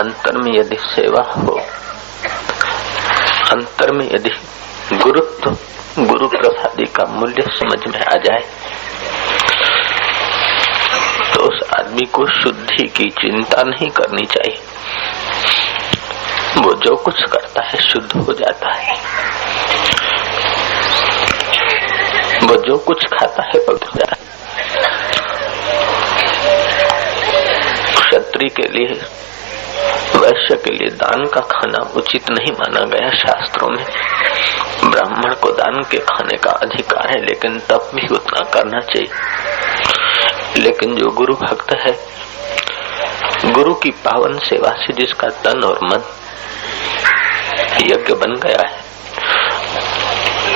अंतर में यदि सेवा हो, अंतर में यदि गुरुत्व, गुरु प्रसादी का मूल्य समझ में आ जाए तो उस आदमी को शुद्धि की चिंता नहीं करनी चाहिए। वो जो कुछ करता है शुद्ध हो जाता है, वो जो कुछ खाता है पवित्र हो जाता है। क्षत्रिय के लिए, वैश्य के लिए दान का खाना उचित नहीं माना गया शास्त्रों में। ब्राह्मण को दान के खाने का अधिकार है, लेकिन तब भी उतना करना चाहिए। लेकिन जो गुरु भक्त है, गुरु की पावन सेवा से जिसका तन और मन यज्ञ बन गया है,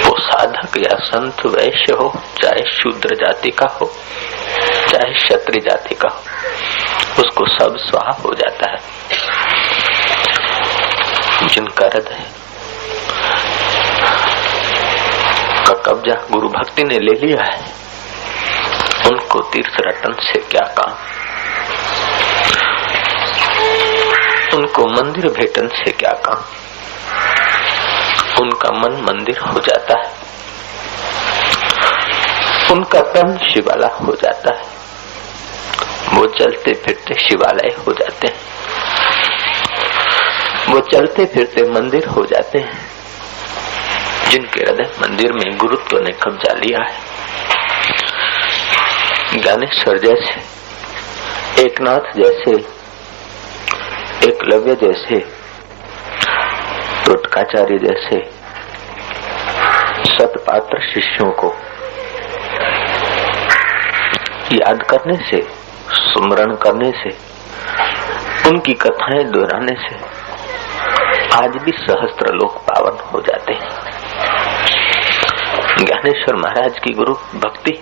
वो साधक या संत वैश्य हो, चाहे शूद्र जाति का हो, चाहे क्षत्रिय जाति का हो, उसको सब स्वाहा हो जाता है। जिनका हृदय का कब्जा गुरु भक्ति ने ले लिया है, उनको तीर्थ रटन से क्या काम, उनको मंदिर भेटन से क्या काम। उनका मन मंदिर हो जाता है, उनका तन शिवाला हो जाता है, वो चलते फिरते शिवालय हो जाते हैं, वो चलते फिरते मंदिर हो जाते हैं। जिनके हृदय मंदिर में गुरुत्व ने कब्जा लिया है, ज्ञानेश्वर जैसे, एकनाथ जैसे, एकलव्य जैसे, टोटकाचार्य जैसे सतपात्र शिष्यों को याद करने से, स्मरण करने से, उनकी कथाएं दोहराने से आज भी सहस्त्र लोक पावन हो जाते हैं। ज्ञानेश्वर महाराज की गुरु भक्ति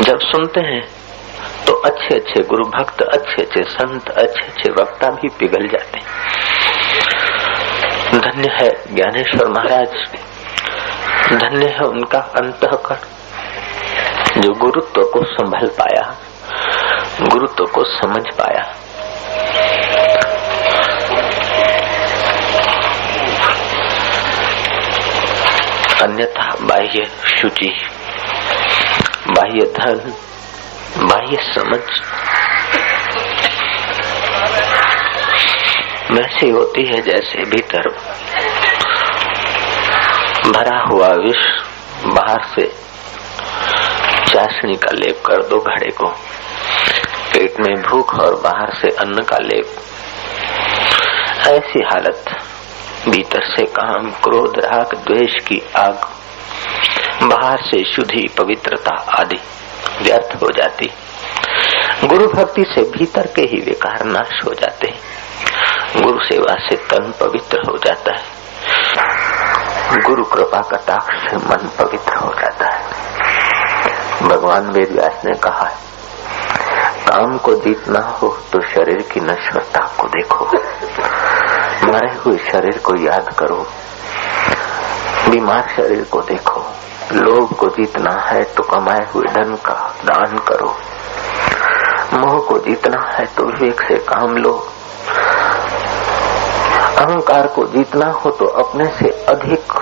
जब सुनते हैं तो अच्छे अच्छे गुरु भक्त, अच्छे अच्छे संत, अच्छे अच्छे वक्ता भी पिघल जाते हैं। धन्य है ज्ञानेश्वर महाराज, धन्य है उनका अंतःकरण जो गुरुत्व को संभल पाया, गुरुत्व को समझ पाया। अन्यथा बाह्य शुचि, बाह्य धन, बाह्य समझ वैसे होती है जैसे भीतर भरा हुआ विष, बाहर से चाशनी का लेप कर दो घड़े को, पेट में भूख और बाहर से अन्न का लेप। ऐसी हालत, भीतर से काम, क्रोध, राग, द्वेष की आग, बाहर से शुद्धि, पवित्रता आदि व्यर्थ हो जाती। गुरु भक्ति से भीतर के ही विकार नाश हो जाते हैं। गुरु सेवा से तन पवित्र हो जाता है, गुरु कृपा कटाक्ष से मन पवित्र हो जाता है। भगवान वेद व्यास ने कहा है, काम को जीतना हो तो शरीर की नश्वरता को देखो, मरे हुए शरीर को याद करो, बीमार शरीर को देखो। लोभ को जीतना है तो कमाए हुए धन का दान करो, मोह को जीतना है तो विवेक से काम लो, अहंकार को जीतना हो तो अपने से अधिक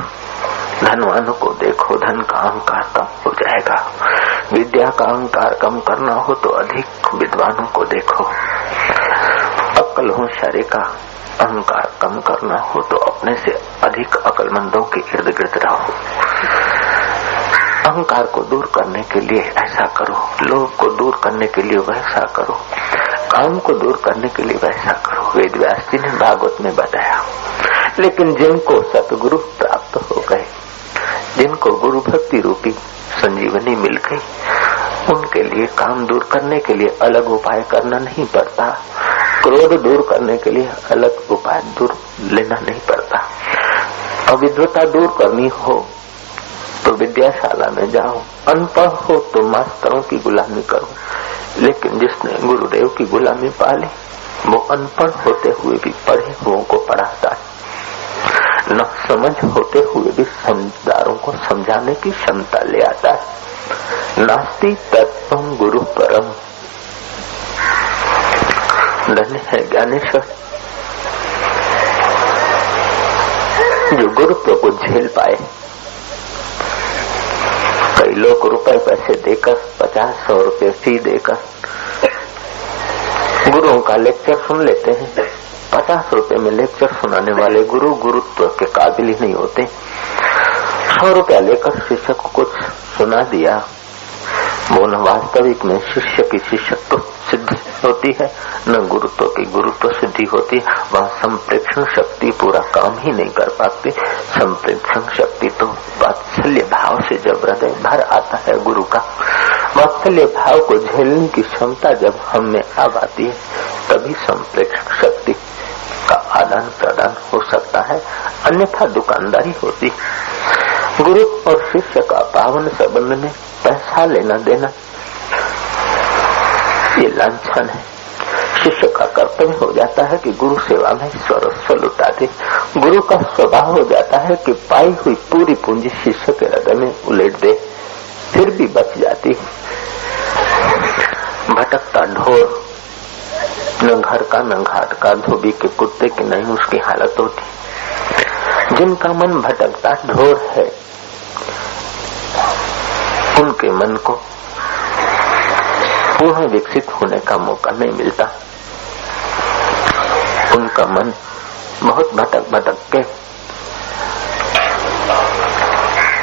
धनवानों को देखो, धन का अहंकार कम हो जाएगा। विद्या का अहंकार कम करना हो तो अधिक विद्वानों को देखो। अक्ल होशियारी का अहंकार कम करना हो तो अपने से अधिक अक्लमंदों के इर्द गिर्द रहो। अहंकार को दूर करने के लिए ऐसा करो, लोभ को दूर करने के लिए वैसा करो, काम को दूर करने के लिए वैसा करो। वेद व्यास जी ने भागवत में बताया। लेकिन जिनको सतगुरु प्राप्त हो गए, जिनको गुरु भक्ति रूपी संजीवनी मिल गई, उनके लिए काम दूर करने के लिए अलग उपाय करना नहीं पड़ता, क्रोध दूर करने के लिए अलग उपाय दूर लेना नहीं पड़ता। अविद्वता दूर करनी हो तो विद्याशाला में जाओ, अनपढ़ हो तो मास्टरों की गुलामी करो। लेकिन जिसने गुरुदेव की गुलामी पाली, वो अनपढ़ होते हुए भी पढ़े हुओं को पढ़ाता है, न समझ होते हुए भी समझदारों को समझाने की क्षमता ले आता है। नास्ति तत्वं गुरु परम, धन्य है ज्ञानेश्वर जो गुरुत्व को झेल पाए। कई लोग रुपए पैसे देकर 50-100 रुपए फी देकर गुरुओं का लेक्चर सुन लेते हैं। 50 रुपए में लेक्चर सुनाने वाले गुरु गुरुत्व के काबिल ही नहीं होते। 100 रुपया लेकर शिष्य को कुछ सुना दिया, वो न वास्तविक में शिष्य की शिष्यत्व सिद्धि होती है, न गुरुत्व की गुरुत्व सिद्धि होती है। वह संप्रेक्षण शक्ति पूरा काम ही नहीं कर पाती। संप्रेक्षण शक्ति तो वात्सल्य भाव से जब हृदय भर आता है गुरु का, वात्सल्य भाव को झेलने की क्षमता जब हम में आ पाती है, तभी संप्रेक्षण शक्ति का आदान प्रदान हो सकता है, अन्यथा दुकानदारी होती। गुरु और शिष्य का पावन संबंध में पैसा लेना देना ये लांछन है। शिष्य का कर्तव्य हो जाता है कि गुरु सेवा में सर्वस्व लुटा दे। गुरु का स्वभाव हो जाता है कि पाई हुई पूरी पूंजी शिष्य के हृदय में उलेट दे, फिर भी बच जाती। भटकता ढोर न घर का न घाट का, धोबी के कुत्ते की नहीं उसकी हालत होती। जिनका मन भटकता ढोर है, उनके मन को पुनः विकसित होने का मौका नहीं मिलता। उनका मन बहुत भटक भटक के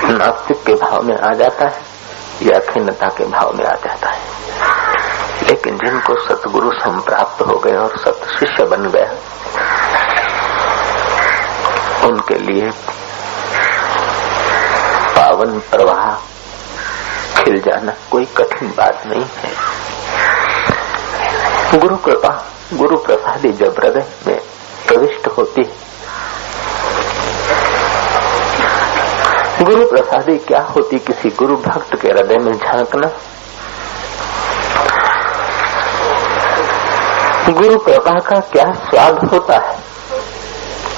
नास्तिक के भाव में आ जाता है या खिन्नता के भाव में आ जाता है। लेकिन जिनको सतगुरु संप्राप्त हो गए और सत शिष्य बन गया, उनके लिए पावन प्रवाह खिल जाना कोई कठिन बात नहीं है। गुरु कृपा, गुरु प्रसादी जब हृदय में प्रविष्ट होती है, गुरु प्रसादी क्या होती? किसी गुरु भक्त के हृदय में झांकना। गुरु कृपा का क्या स्वाद होता है?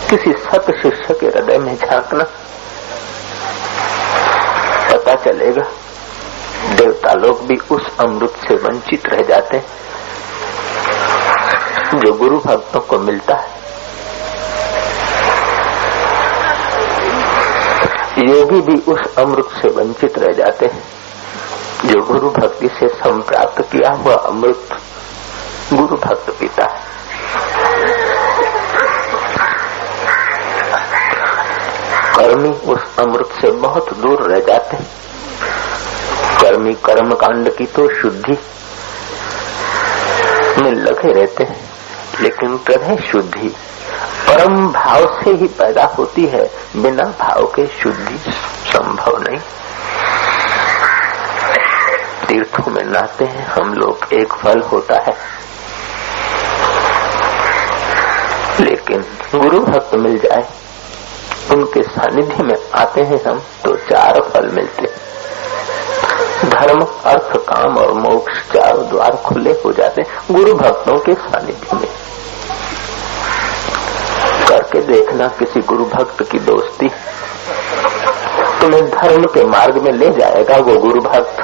किसी सत शिष्य के हृदय में झांकना। पता चलेगा देवता लोग भी उस अमृत से वंचित रह जाते जो गुरु भक्तों को मिलता है। योगी भी उस अमृत से वंचित रह जाते हैं जो गुरु भक्ति से संप्राप्त किया हुआ अमृत गुरु भक्त पीता है। कर्मी उस अमृत से बहुत दूर रह जाते हैं। कर्मी कर्म कांड की तो शुद्धि में लगे रहते हैं, लेकिन हृदय शुद्धि परम भाव से ही पैदा होती है, बिना भाव के शुद्धि संभव नहीं। तीर्थों में नहाते हैं हम लोग, एक फल होता है, लेकिन गुरु भक्त मिल जाए, उनके सानिध्य में आते हैं हम, तो 4 फल मिलते हैं। धर्म, अर्थ, काम और मोक्ष 4 द्वार खुले हो जाते हैं गुरु भक्तों के सानिध्य में। करके देखना किसी गुरु भक्त की दोस्ती, तुम्हें धर्म के मार्ग में ले जाएगा वो गुरु भक्त।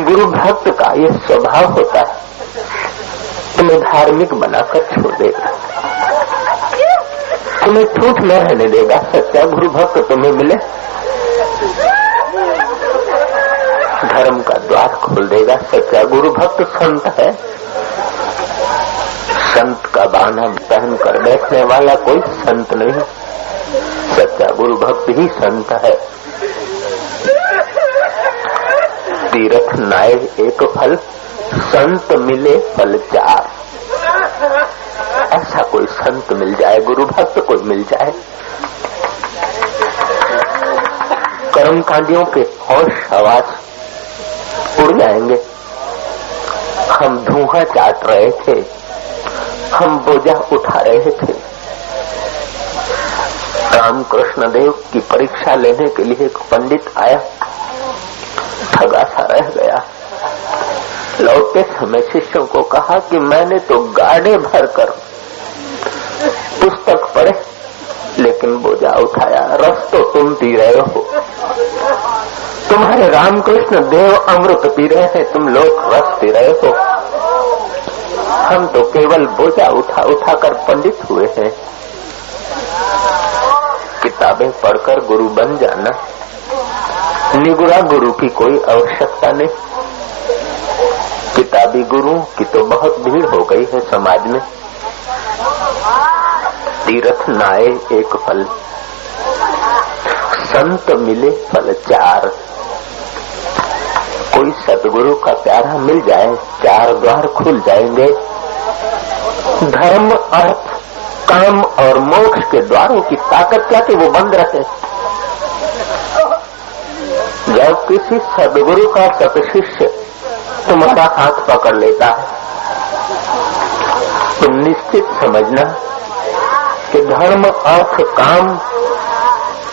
गुरु भक्त का ये स्वभाव होता है, तुम्हें धार्मिक बनाकर छोड़ देगा, तुम्हें ठूठ न रहने देगा। सच्चा गुरु भक्त तुम्हें मिले, धर्म का द्वार खोल देगा। सच्चा गुरु भक्त संत है, संत का बाना पहन कर बैठने वाला कोई संत नहीं, सच्चा गुरु भक्त ही संत है। तीर्थ नाय एक फल, संत मिले फल 4। ऐसा कोई संत मिल जाए, गुरु भक्त कोई मिल जाए, कर्मकांडियों के होश आवाज उड़ जाएंगे। हम धुआं चाट रहे थे, हम बोझा उठा रहे थे। रामकृष्ण देव की परीक्षा लेने के लिए एक पंडित आया, ठगा सा रह गया। लौटते समय शिष्यों को कहा कि मैंने तो गाड़े भरकर पुस्तक पढ़े, लेकिन बोझा उठाया, रस तो तुम पी रहे हो। तुम्हारे रामकृष्ण देव अमृत पी रहे हैं, तुम लोग रस पी रहे हो। हम तो केवल बोझा उठा उठा कर पंडित हुए हैं। किताबें पढ़कर गुरु बन जाना, निगुरा गुरु की कोई आवश्यकता नहीं। किताबी गुरु की तो बहुत भीड़ हो गई है समाज में। तीर्थ नाए एक फल, संत मिले फल चार। कोई सतगुरु का प्यारा मिल जाए, चार द्वार खुल जाएंगे। धर्म, अर्थ, काम और मोक्ष के द्वारों की ताकत क्या कि वो बंद रहते। जब किसी सदगुरु का सतशिष्य तुम्हारा हाथ पकड़ लेता है, तुम निश्चित समझना कि धर्म, अर्थ, काम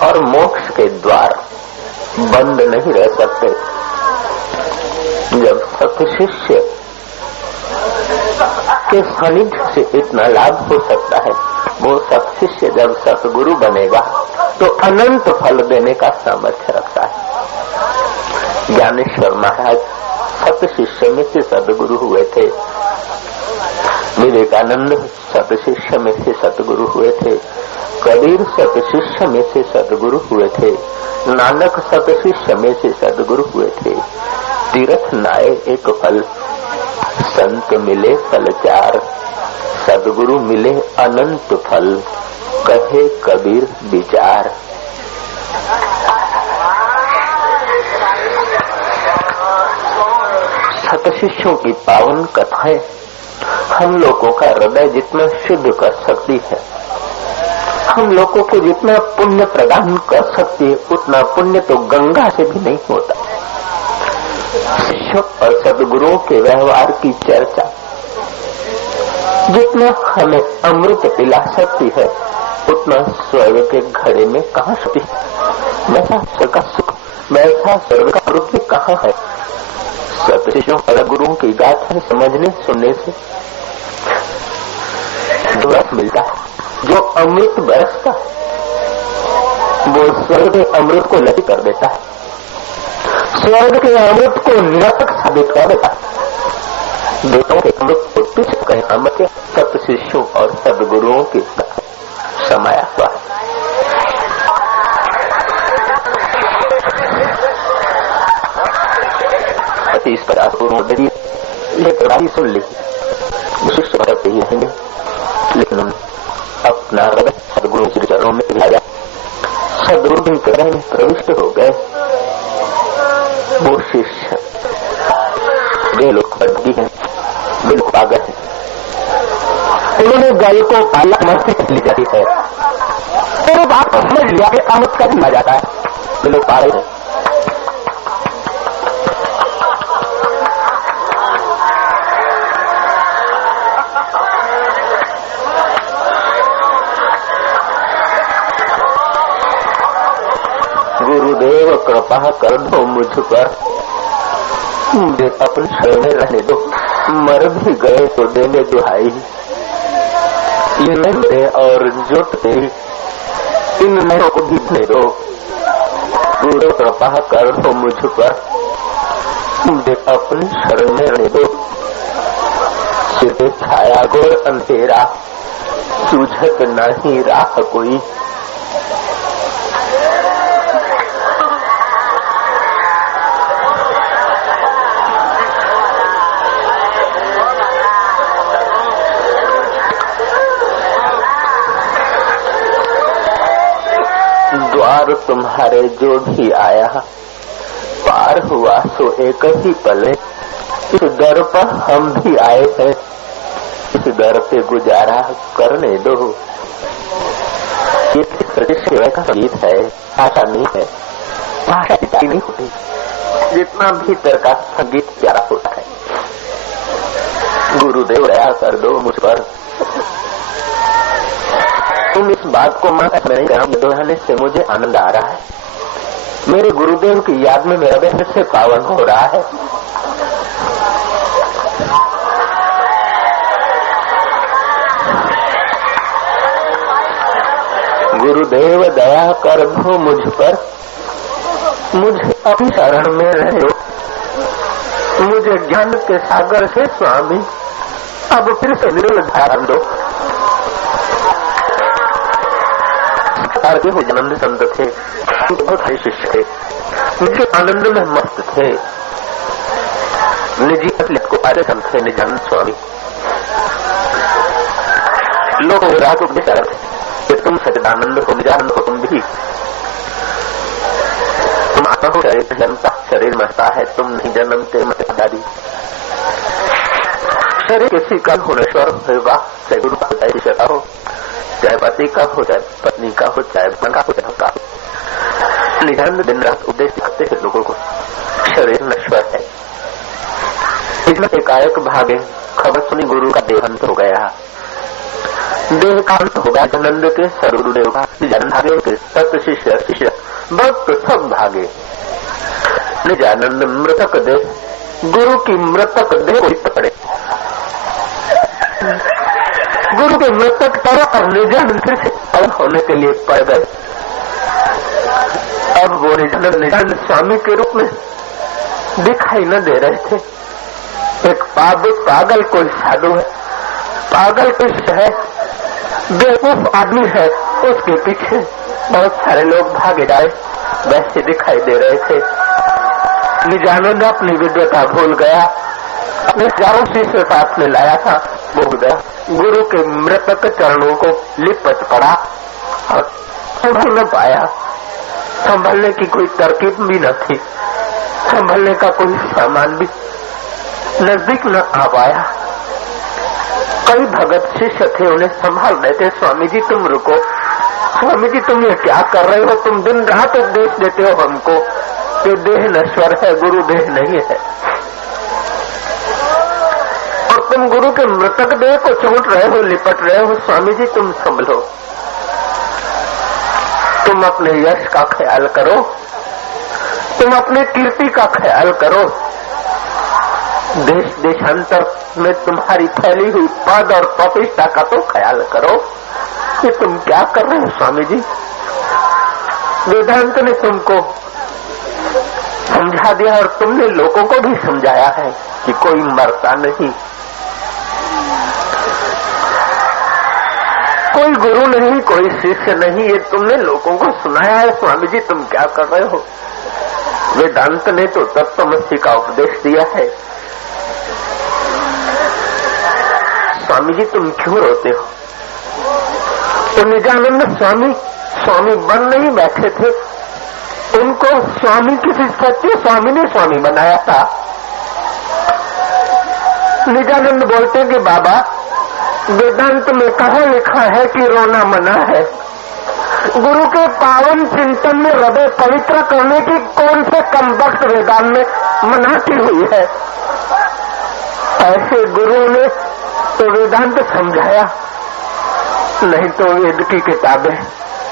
और मोक्ष के द्वार बंद नहीं रह सकते। जब सतशिष्य के सानिध्य से इतना लाभ हो सकता है, वो सतशिष्य जब सतगुरु बनेगा तो अनंत फल देने का सामर्थ्य रखता है। ज्ञानेश्वर महाराज सतशिष्य में से सदगुरु हुए थे, विवेकानंद सतशिष्य में से सतगुरु हुए थे, कबीर सतशिष्य में से सदगुरु हुए थे, नानक सतशिष्य में से सदगुरु हुए थे। तीर्थ नाए एक फल, संत मिले फल चार, सदगुरु मिले अनंत फल, कहे कबीर विचार। सतशिष्यों की पावन कथाएं हम लोगों का हृदय जितना शुद्ध कर सकती है, हम लोगों को जितना पुण्य प्रदान कर सकती है, उतना पुण्य तो गंगा से भी नहीं होता। शिष्यों और सदगुरुओं के व्यवहार की चर्चा जितना हमें अमृत पिला सकती है, उतना स्वर्ग के घड़े में कहाँ सकती है। वैसा स्वर्ग का सुख, वैसा स्वर्ग का अमृत भी कहाँ है। सतशिष्यों और गुरुओं की गाथा समझने सुनने से जो रस मिलता है, जो अमृत बरसता है, वो स्वर्ग के अमृत को नदी कर देता है, स्वर्ग के अमृत को निरर्थक साबित कर देता है। देवों के अमृत को तुच्छ कहे अमृत सतशिष्यों और सदगुरुओं की समाया हुआ है। इस पर लेकर सुन ली विशिष्ट करते ही रहेंगे, लेकिन अपना हृदय सदगुरु श्री चरणों में भिलाया, सदगुरु के हृदय में प्रविष्ट हो गए। वो शिष्य वे लोग बदगी है, वे लोग पागल है, उन्होंने गाय को पाला मस्ती ली जाती है, तो बात समझ लिया कि अमृत का दिया जाता है, वे लोग पागल है। गुरुदेव कृपा कर दो मुझ पर, मुझे अपने शरण में रहने दो, मर भी गए तो देने दुहाई। ये नए और जुटते इन नयों को बीतने दो। गुरुदेव कृपा कर दो मुझ पर, मुझे अपनी शरण में रहने दो। सिर पे छाया घोर अंधेरा, सूझत नहीं राह कोई। द्वार तुम्हारे जो भी आया, पार हुआ सो एक ही पले। इस दर पर हम भी आए हैं, इस दर पे गुजारा करने दो। ये सेवा का गीत है, भाषा नहीं है, भाषा इतनी नहीं होती जितना भीतर का संगीत प्यारा होता है। गुरुदेव दया कर दो मुझ पर। तुम इस बात को मैं नहीं कह रहा हूं, दोहराने से मुझे आनंद आ रहा है। मेरे गुरुदेव की याद में मेरा हृदय से पावन हो रहा है। गुरुदेव दया कर दो मुझ पर, मुझे अपनी शरण में रहो। मुझे ज्ञान के सागर से स्वामी अब फिर से निर्धारण दो। आनंद संत थे, बहुत सारे शिष्य थे, उनके आनंद में मस्त थे। निजी असलियत को आधे संत थे निजानंद स्वामी। लोग रात उपदेश कर रहे थे कि तुम सच्चिदानंद हो, निजानंद हो, तुम भी तुम आत्मा हो, शरीर जन्मता, शरीर मरता है, तुम नहीं जन्मते मत दादी। शरीर किसी का भुवनेश्वर होगा, चाहे गुरु का हो, चाहे शिष्य का हो, चाहे पति का हो, चाहे पत्नी का हो, चाहे मन का हो, चाहे का हो। निजानंद दिन रात उपदेश दिखाते हैं लोगों को, शरीर नश्वर है। इसमें एकाएक भागे, खबर सुनी गुरु का देहांत हो गया। देह का अंत हो गया। आनंद के सदगुरुदेव का निजानंद के सत शिष्य शिष्य भक्त सब भागे। निजानंद मृतक देह, गुरु की मृतक देह को पड़े। गुरु के मृतक तरफ और निजानंद फिर से अलग होने के लिए पड़ गए। अब वो निजानंद स्वामी के रूप में दिखाई न दे रहे थे। एक पागल कोई साधु है, पागल कोई है, बेवकूफ आदमी है, उसके पीछे बहुत सारे लोग भागे जाए, वैसे दिखाई दे रहे थे। निजानंद अपनी विद्वता भूल गया, अपने चारों शिष्य साथ में लाया था, भूल गया। गुरु के मृतक चरणों को लिपट पड़ा और संभल न पाया। संभलने की कोई तरकीब भी न थी, संभलने का कोई सामान भी नजदीक न आ पाया। कई भगत शिष्य थे, उन्हें संभाल रहे थे। स्वामी जी तुम रुको, स्वामी जी तुम ये क्या कर रहे हो? तुम दिन रात उपदेश देते हो हमको कि देह नश्वर है, गुरु देह नहीं है, और तुम गुरु के मृतक देह को चोट रहे हो, लिपट रहे हो। स्वामी जी तुम संभलो, तुम अपने यश का ख्याल करो, तुम अपने कीर्ति का ख्याल करो। देश देशांतर में तुम्हारी फैली हुई पद और प्रतिष्ठा का तो ख्याल करो कि तुम क्या कर रहे हो। स्वामी जी वेदांत ने तुमको समझा दिया और तुमने लोगों को भी समझाया है कि कोई मरता नहीं, कोई गुरु नहीं, कोई शिष्य नहीं, ये तुमने लोगों को सुनाया है। स्वामी जी तुम क्या कर रहे हो? वेदांत ने तो तत्वमसी का उपदेश दिया है। स्वामी जी तुम क्यों रोते हो? तो निजानंद स्वामी बन नहीं बैठे थे, उनको स्वामी किसी सच्चे स्वामी ने स्वामी बनाया था। निजानंद बोलते कि बाबा वेदांत में कहाँ लिखा है कि रोना मना है? गुरु के पावन चिंतन में हृदय पवित्र करने की कौन से कमबख्त वेदांत में मना की हुई है? ऐसे गुरु ने तो वेदांत समझाया, नहीं तो वेद की किताबें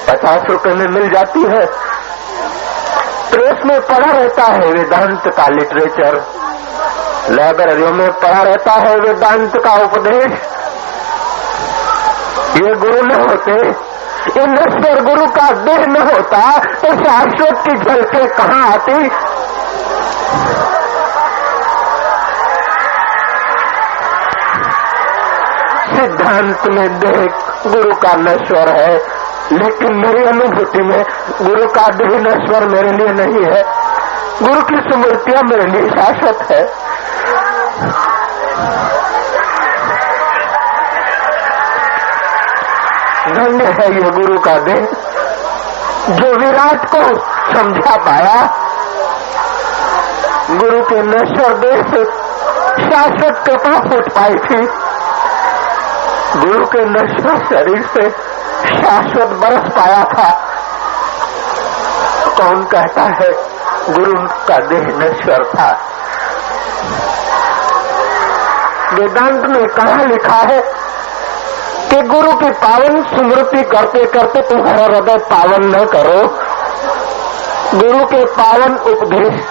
50 रुपए में मिल जाती है, प्रेस में पड़ा रहता है वेदांत का लिटरेचर, लाइब्रेरियों में पड़ा रहता है वेदांत का उपदेश। ये गुरु न होते, ये नश्वर गुरु का देह न होता तो शाश्वत की झलकें कहाँ आती? सिद्धांत में देह गुरु का नश्वर है, लेकिन मेरी अनुभूति में गुरु का देह नश्वर मेरे लिए नहीं है। गुरु की स्मृतियां मेरे लिए शाश्वत है। धन्य है ये गुरु का देह जो विराट को समझा पाया। गुरु के नश्वर देह से शाश्वत कृपा फूट पाई थी, गुरु के नश्वर शरीर से शाश्वत बरस पाया था। कौन कहता है गुरु का देह नश्वर था? वेदांत में कहाँ लिखा है कि गुरु की पावन स्मृति करते करते तुम्हारा हृदय पावन न करो? गुरु के पावन उपदेश,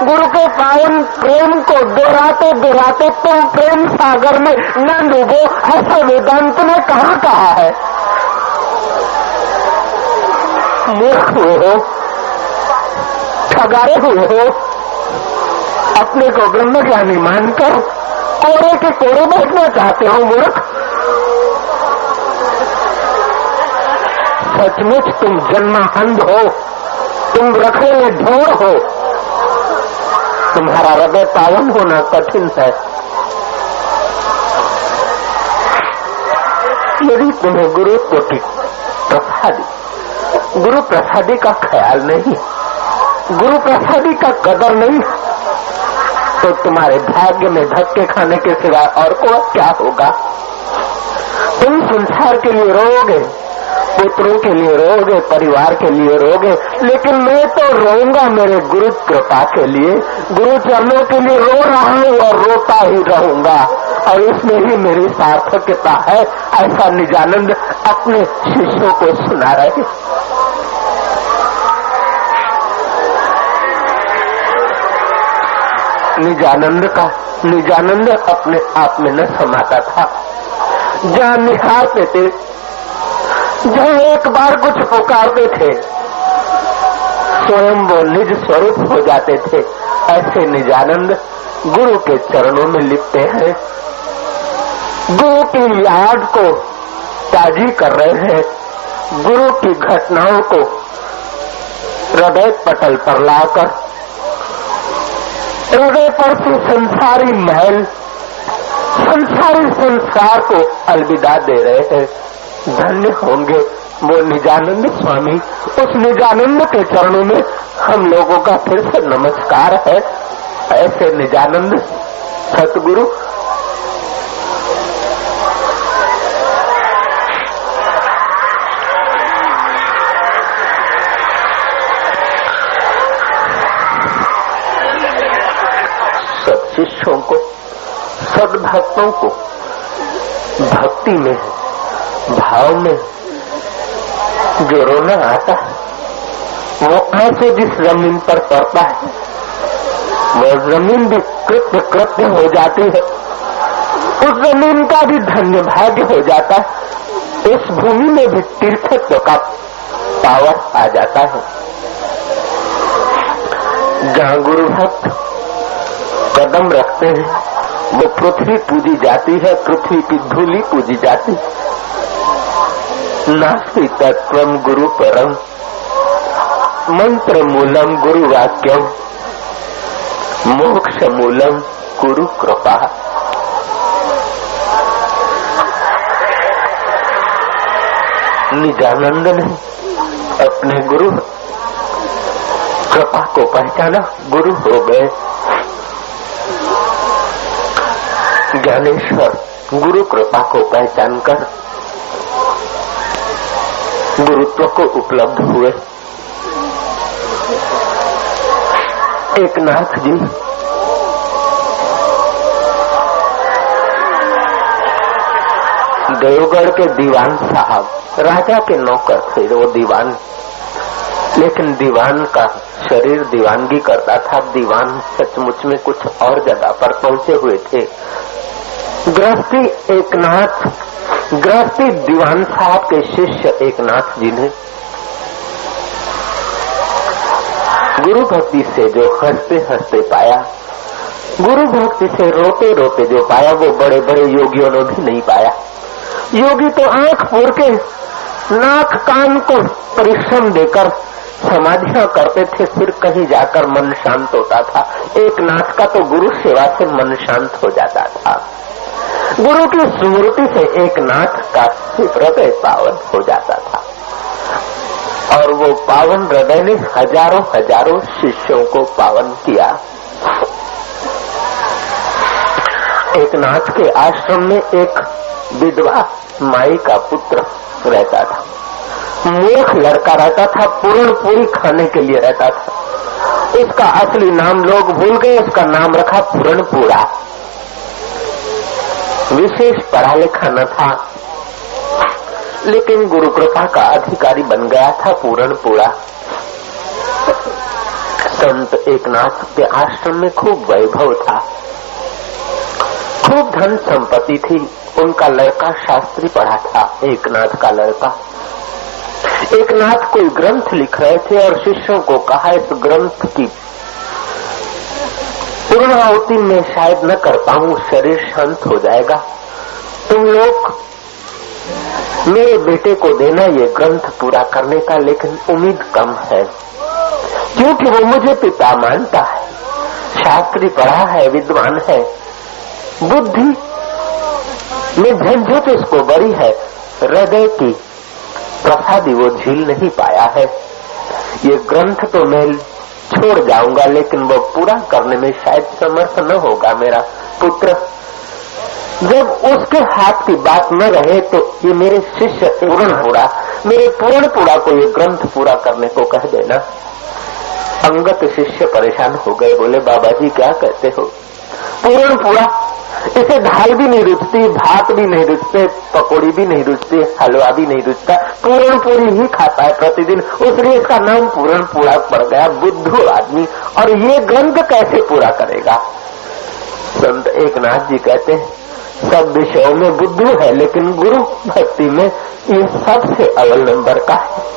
गुरु के पावन प्रेम को दोहराते दोहराते तुम प्रेम सागर में न डूबो, ऐसा वेदांत ने कहाँ कहा है? मूर्ख हुए हो, ठगारे हुए हो, अपने को ब्रह्मज्ञानी मानकर कोरे के कोरे बैठना चाहते हो मूर्ख? सचमुच तुम जन्मा अंध हो, तुम रखे हुए ढोर हो। तुम्हारा हृदय पावन होना कठिन है। यदि तुम्हें गुरु कोटि प्रसादी, गुरु प्रसादी का ख्याल नहीं, गुरु प्रसादी का कदर नहीं, तो तुम्हारे भाग्य में धक्के खाने के सिवा और को क्या होगा? तुम संसार के लिए रोओगे, पुत्रों के लिए रोओगे, परिवार के लिए रोओगे, लेकिन मैं तो रोऊंगा मेरे गुरु कृपा के लिए, गुरु चरणों के लिए रो रहा हूँ और रोता ही रहूंगा, और इसमें ही मेरी सार्थकता है। ऐसा निजानंद अपने शिष्यों को सुना रहे। निजानंद अपने आप में न समाता था। जहाँ निहारते थे, जहाँ एक बार कुछ पुकारते थे, स्वयं वो निज स्वरूप हो जाते थे। ऐसे निजानंद गुरु के चरणों में लिपटे हैं, गुरु की याद को ताजी कर रहे हैं, गुरु की घटनाओं को हृदय पटल पर लाकर हृदय पर से संसारी महल, संसारी संसार को अलविदा दे रहे हैं। धन्य होंगे वो निजानंद स्वामी। उस निजानंद के चरणों में हम लोगों का फिर से नमस्कार है। ऐसे निजानंद सतगुरु सब शिष्यों को, सद्भक्तों को भक्ति में, भाव में जो रोना आता है, वो आंसू जिस जमीन पर पड़ता है, वो जमीन भी कृत्य हो जाती है। उस जमीन का भी धन्य भाग्य हो जाता है। इस भूमि में भी तीर्थत्व का पावर आ जाता है। जहाँ गुरु भक्त कदम रखते हैं, वो पृथ्वी पूजी जाती है, पृथ्वी की धूली पूजी जाती है। नास्ति तत्वम गुरु परम, मंत्र मूलम गुरु वाक्यम, मोक्ष मूलम गुरु कृपा। निजानंद ने अपने गुरु कृपा को पहचाना, गुरु हो गए। ज्ञानेश्वर गुरु कृपा को पहचान कर गुरुत्व को उपलब्ध हुए। एक नाथ जी देवगढ़ के दीवान साहब, राजा के नौकर थे वो दीवान, लेकिन दीवान का शरीर दीवानगी करता था। दीवान सचमुच में कुछ और जगह पर पहुंचे हुए थे। गृहस्थी दीवान साहब के शिष्य एक नाथ जी ने गुरु भक्ति से जो हंसते हंसते पाया, गुरु भक्ति से रोते रोते जो पाया, वो बड़े बड़े योगियों ने भी नहीं पाया। योगी तो आंख फोड़ के नाक कान को परिश्रम देकर समाधियां करते थे, फिर कहीं जाकर मन शांत होता था। एक नाथ का तो गुरु सेवा से मन शांत हो जाता था। गुरु की स्मृति से एक नाथ का हृदय पावन हो जाता था, और वो पावन हृदय ने हजारों हजारों शिष्यों को पावन किया। एक नाथ के आश्रम में एक विधवा माई का पुत्र रहता था। मूर्ख लड़का रहता था, पूर्ण पूरी खाने के लिए रहता था। उसका असली नाम लोग भूल गए, उसका नाम रखा पूर्णपुरा। विशेष पढ़ा लिखा न था, लेकिन गुरु कृपा का अधिकारी बन गया था पूर्णपुरा। संत एकनाथ के आश्रम में खूब वैभव था, खूब धन संपत्ति थी। उनका लड़का शास्त्री पढ़ा था। एकनाथ का लड़का, एकनाथ कोई ग्रंथ लिख रहे थे और शिष्यों को कहा इस ग्रंथ की पूर्ण पूर्णाहुति में शायद न कर पाऊं, शरीर शांत हो जाएगा। तुम लोग मेरे बेटे को देना ये ग्रंथ पूरा करने का, लेकिन उम्मीद कम है, क्योंकि वो मुझे पिता मानता है, शास्त्री पढ़ा है, विद्वान है, बुद्धि में झंझट उसको बड़ी है, हृदय की प्रसादी वो झील नहीं पाया है। ये ग्रंथ तो मैं छोड़ जाऊंगा, लेकिन वो पूरा करने में शायद समर्थ न होगा मेरा पुत्र। जब उसके हाथ की बात न रहे तो ये मेरे शिष्य पूर्णपुरा, मेरे पूर्णपुरा को ये ग्रंथ पूरा करने को कह देना। अंगत शिष्य परेशान हो गए, बोले बाबा जी क्या कहते हो? पूर्णपुरा, इसे दाल भी नहीं रुचती, भात भी नहीं रुचते, पकौड़ी भी नहीं रुचती, हलवा भी नहीं रुचता, पूर्णपुरी ही खाता है प्रतिदिन, उसलिए इसका नाम पूर्णपुरा पड़ गया। बुद्धू आदमी, और ये ग्रंथ कैसे पूरा करेगा? संत एकनाथ जी कहते हैं सब विषयों में बुद्धू है, लेकिन गुरु भक्ति में ये सबसे अव्वल नंबर का है।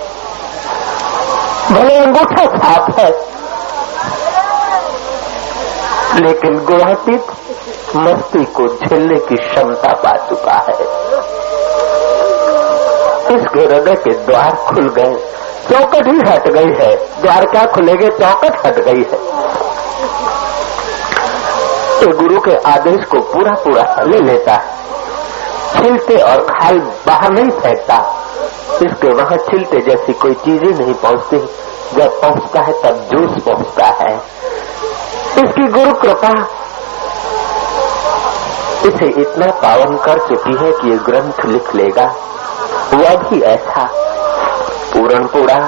भले अंगूठा छाप है, लेकिन गुणातीत मस्ती को झेलने की क्षमता पा चुका है। इसके हृदय के द्वार खुल गए, चौकट ही हट गई है। द्वार क्या खुलेंगे, चौकट हट गई है। तो गुरु के आदेश को पूरा पूरा ले लेता है, छिलते और खाल बाहर नहीं फेंकता। इसके वहां छिलते जैसी कोई चीजें नहीं पहुंचती, जब पहुंचता है तब जूस पहुंचता है। इसकी गुरु कृपा इसे इतना पावन कर चुकी है कि ये ग्रंथ लिख लेगा। वह भी ऐसा पूर्णपुरा,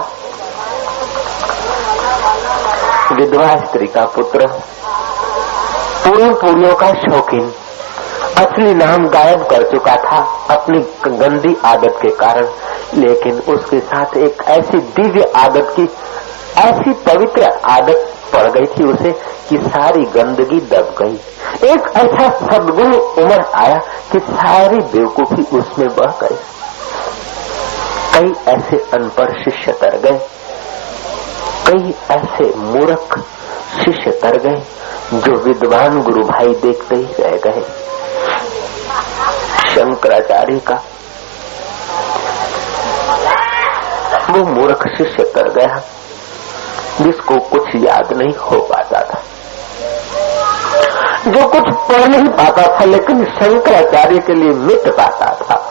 विधवा स्त्री का पुत्र, पूर्णपुरियों का शौकीन, असली नाम गायब कर चुका था अपनी गंदी आदत के कारण, लेकिन उसके साथ एक ऐसी दिव्य आदत की, ऐसी पवित्र आदत पड़ गई थी उसे कि सारी गंदगी दब गई। एक ऐसा सद्गुण उमड़ आया कि सारी बेवकूफी उसमें बह गई। कई ऐसे अनपढ़ शिष्य तर गए, कई ऐसे मूर्ख शिष्य तर गए, जो विद्वान गुरु भाई देखते ही रह गए। शंकराचार्य का वो मूर्ख शिष्य तर गया, जिसको कुछ याद नहीं हो पाता था, जो कुछ पढ़ नहीं पाता था, लेकिन शंकराचार्य के लिए मिट पाता था।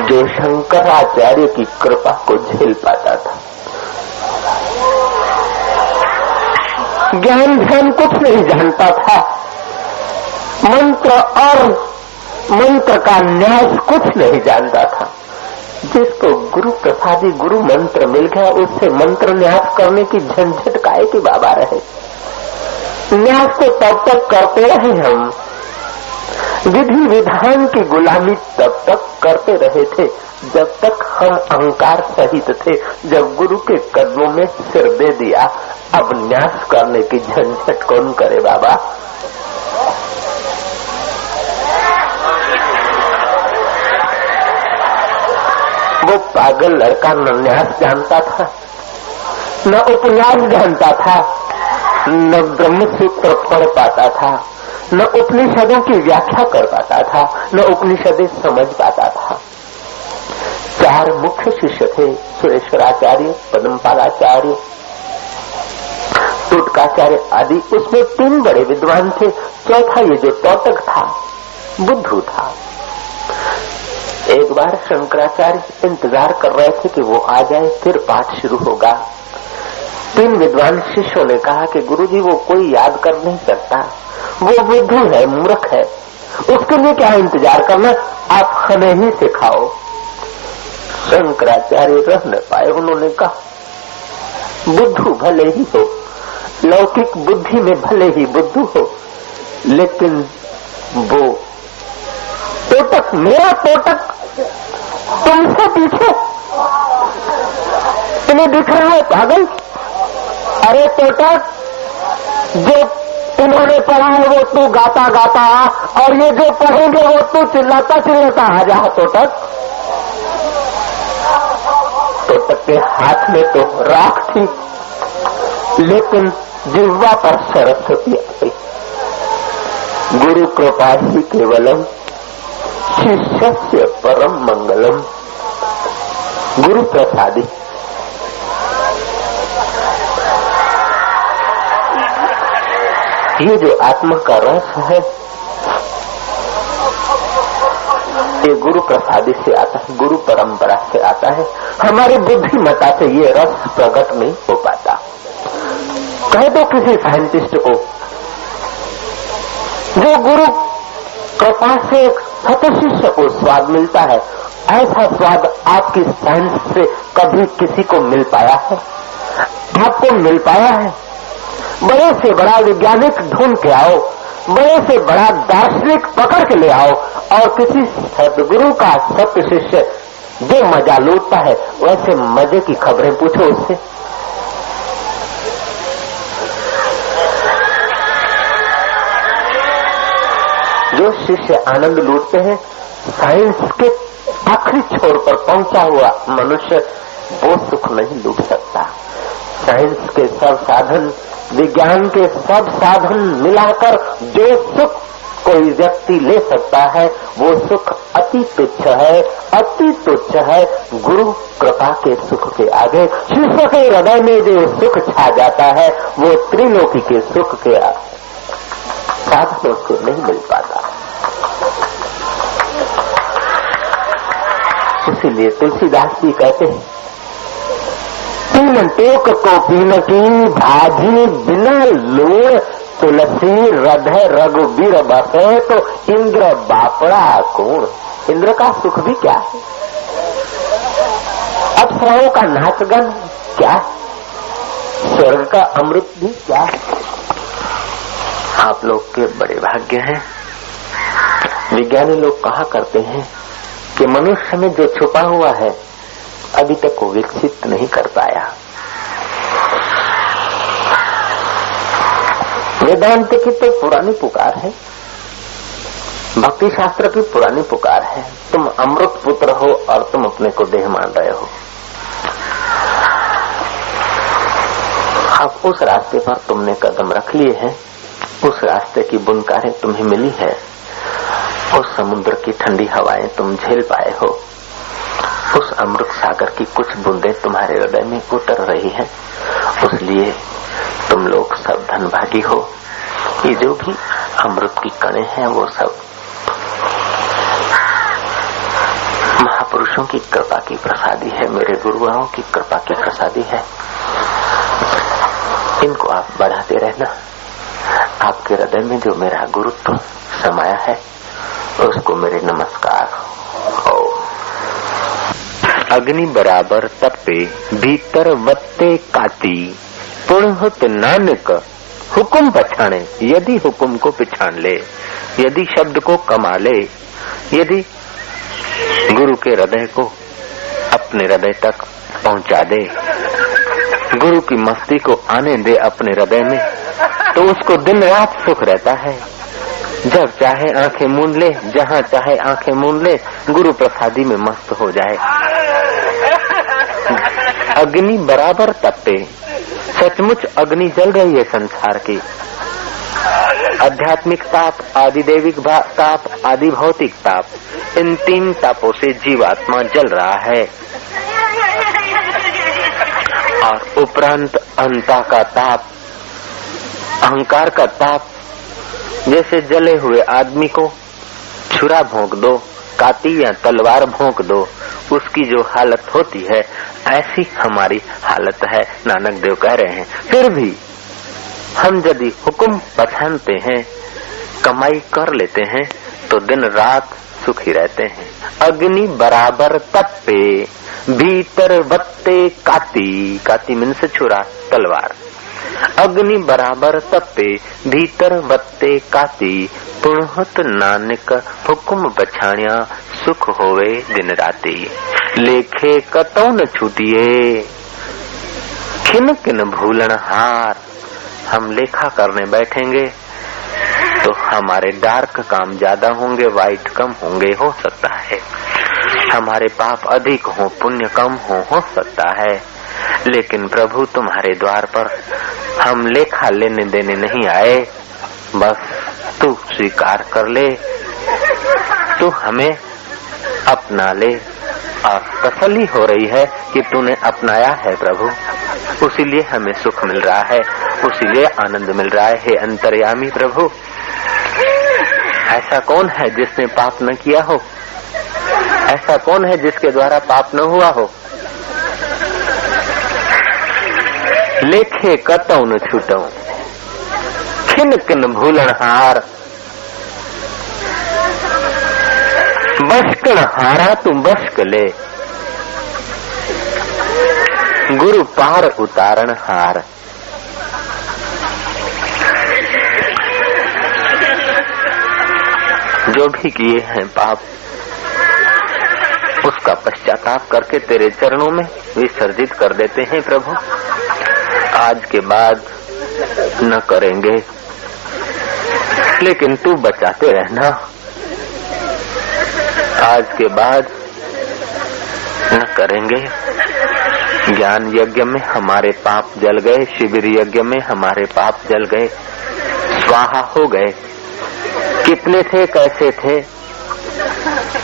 जो शंकराचार्य की कृपा को झेल पाता था। ज्ञान ध्यान कुछ नहीं जानता था, मंत्र और मंत्र का न्यास कुछ नहीं जानता था। जिसको गुरु प्रसादी गुरु मंत्र मिल गया, उससे मंत्र न्यास करने की झंझट काहे की बाबा रहे। न्यास तो तब तक करते रहे हम, विधि विधान की गुलामी तब तक करते रहे थे जब तक हम अहंकार सहित थे। जब गुरु के कदमों में सिर दे दिया, अब न्यास करने की झंझट कौन करे बाबा। वो पागल लड़का न न्यास जानता था, न उपन्यास जानता था, न ब्रह्मसूत्र पढ़ पाता था, न उपनिषदों की व्याख्या कर पाता था, न उपनिषदें समझ पाता था। 4 मुख्य शिष्य थे, सुरेश्वराचार्य, पद्मपालाचार्य, टुटकाचार्य आदि। उसमें 3 बड़े विद्वान थे, चौथा ये जो टोटक था, बुद्धू था। एक बार शंकराचार्य इंतजार कर रहे थे कि वो आ जाए, फिर पाठ शुरू होगा। 3 विद्वान शिष्यों ने कहा कि गुरुजी वो कोई याद कर नहीं सकता, वो बुद्धू है, मूर्ख है, उसके लिए क्या इंतजार करना, आप हमें ही सिखाओ। शंकराचार्य रह न पाए, उन्होंने कहा बुद्धू भले ही हो, लौकिक बुद्धि में भले ही बुद्धू हो, लेकिन वो टोटक, मेरा टोटक तुमसे पीछे, तुम्हें दिख रहा है पागल। अरे टोटक, जो इन्होंने पढ़ा है वो तू गाता गाता आ, और ये जो पढ़ेंगे वो तू चिल्लाता चिल्लाता आ जा। टोटक तक के हाथ में तो राख थी, लेकिन जिह्वा पर सरस्वती आ गई। गुरु कृपा ही केवलम, शिष्यस्य परम मंगलम। गुरु प्रसादी। ये जो आत्मा का रस है, ये गुरु प्रसादी से आता है, गुरु परंपरा से आता है। हमारी बुद्धिमत्ता से ये रस प्रकट नहीं हो पाता। कह दो किसी साइंटिस्ट को, जो गुरु कृपा से सत शिष्य को स्वाद मिलता है, ऐसा स्वाद आपकी साइंस से कभी किसी को मिल पाया है? आपको मिल पाया है? बड़े से बड़ा वैज्ञानिक ढूंढ के आओ, बड़े से बड़ा दार्शनिक पकड़ के ले आओ, और किसी सदगुरु का सत्य शिष्य जो मजा लूटता है, वैसे मजे की खबरें पूछो उससे। जो शिष्य आनंद लूटते हैं, साइंस के आखिरी छोर पर पहुंचा हुआ मनुष्य वो सुख नहीं लूट सकता। साइंस के सब साधन, विज्ञान के सब साधन मिलाकर जो सुख कोई व्यक्ति ले सकता है, वो सुख अति तुच्छ है, अति तुच्छ है। गुरु कृपा के सुख के आगे शिष्य के हृदय में जो सुख छा जाता है, वो त्रिलोकी के सुख के साधनों से नहीं मिल पाता। इसीलिए तुलसीदास जी कहते हैं, तीन टेक को पीन की भाजी बिना लूण, तुलसी हृदय रघुबीर बसे तो इंद्र बापड़ा कौन। इंद्र का सुख भी क्या है, अप्सराओं का नाचगान क्या है, स्वर्ग का अमृत भी क्या है। आप लोग के बड़े भाग्य हैं। विज्ञानी लोग कहा करते हैं कि मनुष्य में जो छुपा हुआ है अभी तक वो विकसित नहीं कर पाया। वेदांत की तो पुरानी पुकार है, भक्ति शास्त्र की पुरानी पुकार है, तुम अमृत पुत्र हो और तुम अपने को देह मान रहे हो। अब उस रास्ते पर तुमने कदम रख लिए हैं, उस रास्ते की बुनकारें तुम्हें मिली है, उस समुद्र की ठंडी हवाएं तुम झेल पाए हो, उस अमृत सागर की कुछ बूंदें तुम्हारे हृदय में उतर रही हैं, उसलिए तुम लोग सब धनभागी हो। ये जो भी अमृत की कणें हैं वो सब महापुरुषों की कृपा की प्रसादी है, मेरे गुरुओं की कृपा की प्रसादी है। इनको आप बढ़ाते रहना। आपके हृदय में जो मेरा गुरुत्व समाया है उसको मेरे नमस्कार। अग्नि बराबर तपे भीतर वत्ते काती, पुण्यहुत नानक हुकुम पछाणे। यदि हुकुम को पिछाड़ ले, यदि शब्द को कमा ले, यदि गुरु के हृदय को अपने हृदय तक पहुंचा दे, गुरु की मस्ती को आने दे अपने हृदय में, तो उसको दिन रात सुख रहता है। जब चाहे आंखें मूंद ले, जहाँ चाहे आंखें मूंद ले, गुरु प्रसादी में मस्त हो जाए। अग्नि बराबर तपे, सचमुच अग्नि जल रही है संसार की। आध्यात्मिक ताप, आदिदेविक ताप, आदि भौतिक ताप, इन तीन तापों से जीवात्मा जल रहा है। और उपरांत अहंता का ताप, अहंकार का ताप। जैसे जले हुए आदमी को छुरा भोंक दो, काती या तलवार भोंक दो, उसकी जो हालत होती है, ऐसी हमारी हालत है, नानक देव कह रहे हैं। फिर भी हम यदि हुक्म पहचानते हैं, कमाई कर लेते हैं, तो दिन रात सुखी रहते हैं। अग्नि बराबर तपे भीतर बत्ते काती, काती मीन से छुरा, तलवार। अग्नि बराबर तपे भीतर बत्ते काती, पुण्यहुत नानक हुकुम पछाणिया, सुख होवे दिन राती। लेखे कतौ न छूटिए, किन किन भूलन हार। हम लेखा करने बैठेंगे तो हमारे डार्क काम ज्यादा होंगे, वाइट कम होंगे, हो सकता है। हमारे पाप अधिक हो, पुण्य कम हो सकता है, लेकिन प्रभु तुम्हारे द्वार पर हम लेखा लेने देने नहीं आए। बस तू स्वीकार कर ले, तू हमें अपना ले। और तसल्ली हो रही है कि तूने अपनाया है प्रभु, उसीलिए हमें सुख मिल रहा है, उसीलिए आनंद मिल रहा है। हे अंतर्यामी प्रभु, ऐसा कौन है जिसने पाप न किया हो? ऐसा कौन है जिसके द्वारा पाप न हुआ हो? लेखे कतौ न छूटौ, खिन किन भूलन हार। बशकण हारा तू बशक ले, गुरु पार उतारण हार। जो भी किए हैं पाप, उसका पश्चाताप करके तेरे चरणों में विसर्जित कर देते हैं प्रभु। आज के बाद न करेंगे, लेकिन तू बचाते रहना। आज के बाद न करेंगे। ज्ञान यज्ञ में हमारे पाप जल गए, शिविर यज्ञ में हमारे पाप जल गए, स्वाहा हो गए। कितने थे, कैसे थे,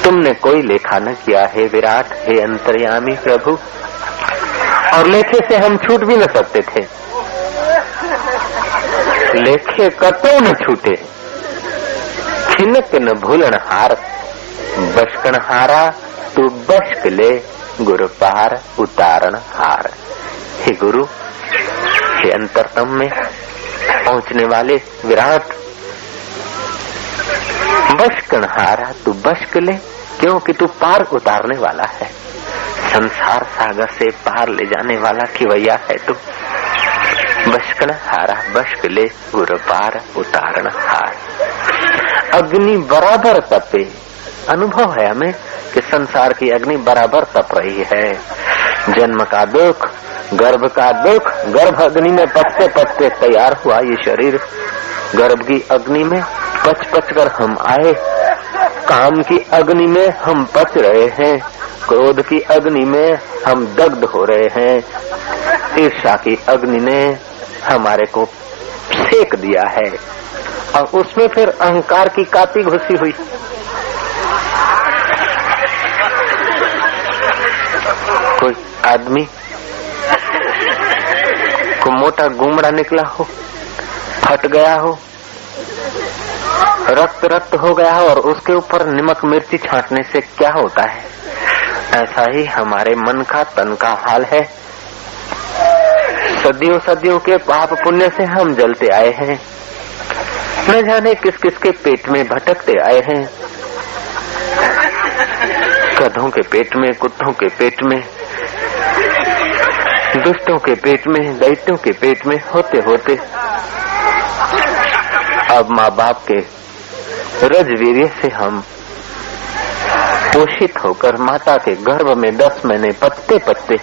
तुमने कोई लेखा न किया है विराट, हे अंतर्यामी प्रभु। और लेखे से हम छूट भी न सकते थे, लेखे कतौ न छूटे। खिनक न भूलन हार, बशकण हारा तू बशक ले, गुरु पार उतारण हार। हे गुरु, हे अंतरतम में पहुंचने वाले विराट, बशकण हारा तू बशक ले, क्योंकि तू पार उतारने वाला है। संसार सागर से पार ले जाने वाला खिवैया है तू। बशकण हारा बशक ले, गुरु पार उतारण हार। अग्नि बराबर तपे, अनुभव है हमें कि संसार की अग्नि बराबर तप रही है। जन्म का दुख, गर्भ का दुख, गर्भ अग्नि में पचते पचते तैयार हुआ ये शरीर। गर्भ की अग्नि में पच पच कर हम आए, काम की अग्नि में हम पच रहे हैं, क्रोध की अग्नि में हम दग्ध हो रहे हैं, ईर्ष्या की अग्नि ने हमारे को सेक दिया है, और उसमें फिर अहंकार की काती घुसी हुई। कोई आदमी को मोटा गुमड़ा निकला हो, फट गया हो, रक्त रक्त हो गया हो, और उसके ऊपर नमक मिर्ची छांटने से क्या होता है? ऐसा ही हमारे मन का तन का हाल है। सदियों सदियों के पाप पुण्य से हम जलते आए हैं, न जाने किस किस के पेट में भटकते आए हैं। गधों के पेट में, कुत्तों के पेट में, दुष्टों के पेट में, दैत्यों के पेट में होते होते अब माँ बाप के रजवीर्य से हम पोषित होकर माता के गर्भ में 10 महीने पचते पचते,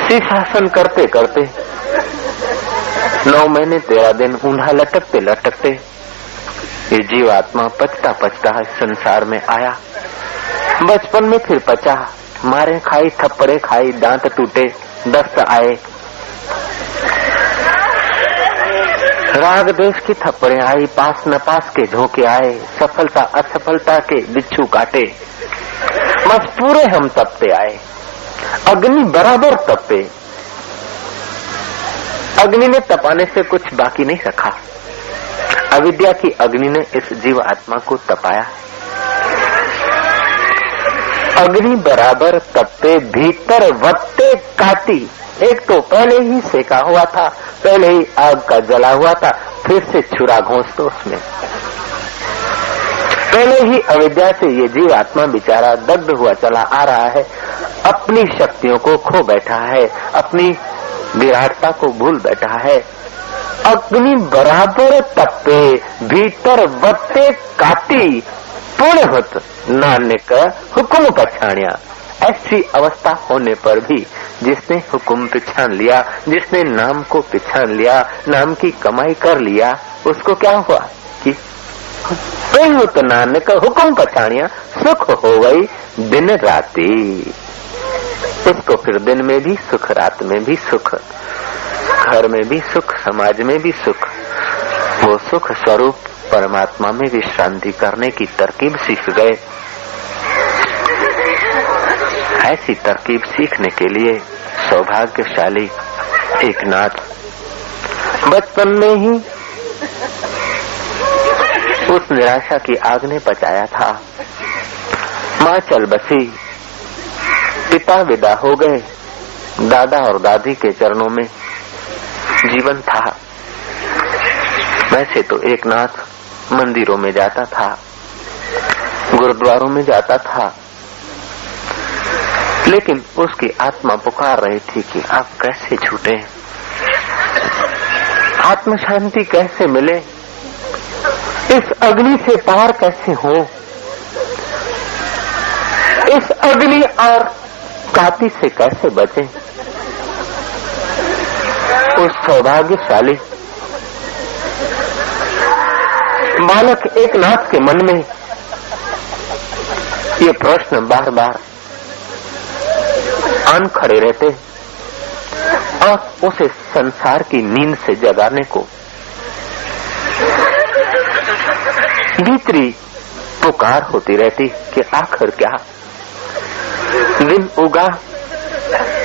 शीर्षासन करते करते 9 महीने 13 दिन ऊंधा लटकते लटकते ये जीवात्मा पचता पचता इस संसार में आया। बचपन में फिर पचा, मारे खाई, थप्पड़े खाई, दांत टूटे, दस्त आए, राग देश की थप्पड़े आई, पास न पास के झोंके आए, सफलता असफलता के बिच्छू काटे, बस पूरे हम तपते आए। अग्नि बराबर तपे, अग्नि ने तपाने से कुछ बाकी नहीं रखा। अविद्या की अग्नि ने इस जीव आत्मा को तपाया। अग्नि बराबर तपते, भीतर वत्ते काटी। एक तो पहले ही सेका हुआ था, पहले ही आग का जला हुआ था, फिर से छुरा घोंस दो उसमें। पहले ही अविद्या से ये जीव आत्मा बेचारा दग्ध हुआ चला आ रहा है, अपनी शक्तियों को खो बैठा है, अपनी विराटता को भूल बैठा है। अग्नि बराबर तपे, भीतर वत्ते काटी, पूर्ण होत नानक हुक्म पछाणिया। ऐसी अवस्था होने पर भी जिसने हुक्म पहचान लिया, जिसने नाम को पहचान लिया, नाम की कमाई कर लिया, उसको क्या हुआ कि कहूं तो नानक हुक्म पछाणिया, सुख हो गई दिन राती। उसको फिर दिन में भी सुख, रात में भी सुख, घर में भी सुख, समाज में भी सुख, वो सुख स्वरूप परमात्मा में विश्रांति करने की तरकीब सीख गए। ऐसी तरकीब सीखने के लिए सौभाग्यशाली एक नाथ बचपन में ही उस निराशा की आग ने बचाया था। माँ चल बसी, पिता विदा हो गए, दादा और दादी के चरणों में जीवन था। वैसे तो एक नाथ मंदिरों में जाता था, गुरुद्वारों में जाता था, लेकिन उसकी आत्मा पुकार रही थी कि आप कैसे छूटे, आत्म शांति कैसे मिले, इस अग्नि से पार कैसे हो, इस अग्नि और काती से कैसे बचे। उस सौभाग्यशाली बालक एक नाथ के मन में ये प्रश्न बार बार आन खड़े रहते और उसे संसार की नींद से जगाने को भीतरी पुकार होती रहती कि आखिर क्या। दिन उगा,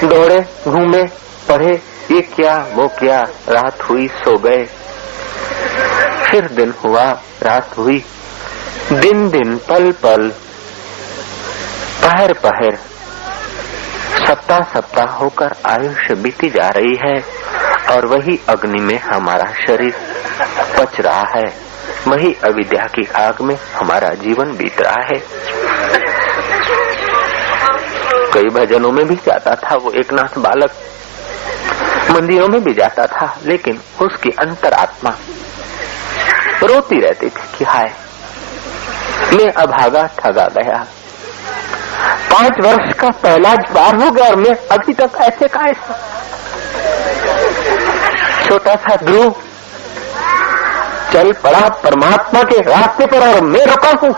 दौड़े घूमे पढ़े, ये क्या वो क्या, रात हुई सो गए, फिर दिन हुआ रात हुई, दिन दिन पल पल पहर पहर सप्ताह सप्ताह होकर आयुष्य बीती जा रही है और वही अग्नि में हमारा शरीर पच रहा है, वही अविद्या की आग में हमारा जीवन बीत रहा है। कई भजनों में भी जाता था वो एक नाथ बालक, मंदिरों में भी जाता था, लेकिन उसकी अंतरात्मा रोती रहती थी कि हाय मैं अभागा ठगा गया, 5 वर्ष का पहला पार हो गया और मैं अभी तक ऐसे का ऐसा। छोटा सा ध्रुव चल पड़ा परमात्मा के रास्ते पर और मैं रुका हूं।